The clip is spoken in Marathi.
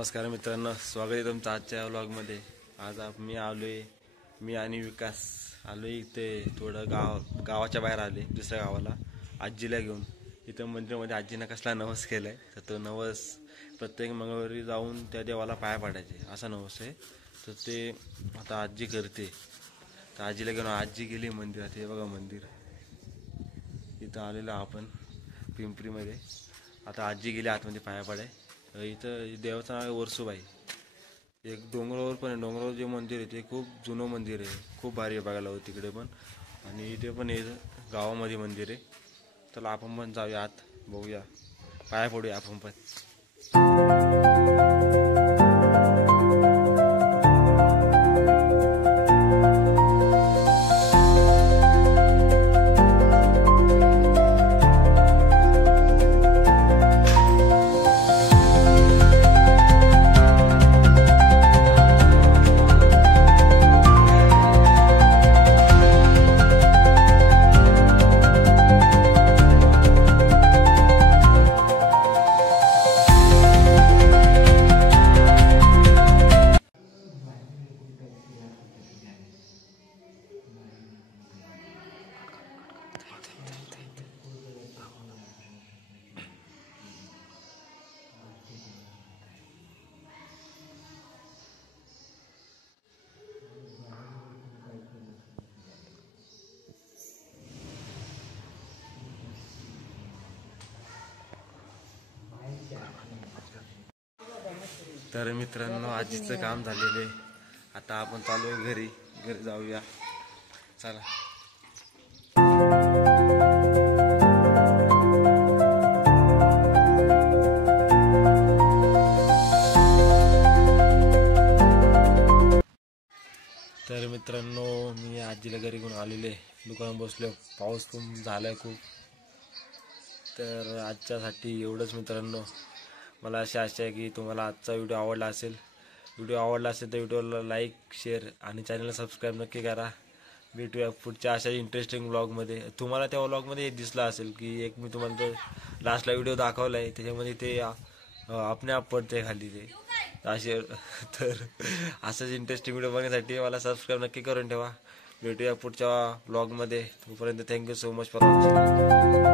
नमस्कार मित्रांनो, स्वागत आहे तुमचं आजच्या व्लॉगमध्ये। आज मी आणि विकास आलोय इथे थोडं गावाच्या बाहेर आले, दुसऱ्या गावाला आजीला घेऊन। इथं मंदिरामध्ये आजीनं कसला नवस केलाय, तर तो नवस प्रत्येक मंगळवारी जाऊन त्या देवाला पाया पडायचे असा नवस आहे। तर ते आता आजी करते। तर आजीला घेऊन आजी गेली मंदिरात। हे बघा मंदिर, इथं आलेलो आपण पिंपरीमध्ये। आता आजी गेली आतमध्ये पाया पडाय। इथं देवाचं नाव आहे वर्सुबाई। एक डोंगरावर पण आहे, डोंगरावर जे मंदिर आहे ते खूप जुनं मंदिर आहे, खूप भारी आहे बघायला तिकडे पण। आणि इथे पण आहे गावामध्ये मंदिर आहे। चला आपण पण जाऊया आत, बघूया, पाया पडूया आपण पण। तर मित्रांनो, आजीचं काम झालेलं आहे। आता आपण चालू आहे घरी जाऊया, चला। तर मित्रांनो, मी आजीला घरी घेऊन आलेले, दुकानात बसलो, पाऊस पण झालाय खूप। तर आजच्यासाठी एवढंच मित्रांनो। मला अशी आशा आहे की तुम्हाला आजचा व्हिडिओ आवडला असेल। तर व्हिडिओला लाईक, शेअर आणि चॅनलला सबस्क्राईब नक्की करा। भेटूया पुढच्या अशा इंटरेस्टिंग व्लॉगमध्ये। तुम्हाला त्या व्लॉगमध्ये हे दिसलं असेल की एक मी तुम्हाला तो लास्टला व्हिडिओ दाखवला आहे, त्याच्यामध्ये ते आपणे आप पडते खाली ते असे। तर असंच इंटरेस्टिंग व्हिडिओ बघण्यासाठी मला सबस्क्राईब नक्की करून ठेवा। भेटूया पुढच्या व्लॉगमध्ये। तोपर्यंत thank you so much for watching.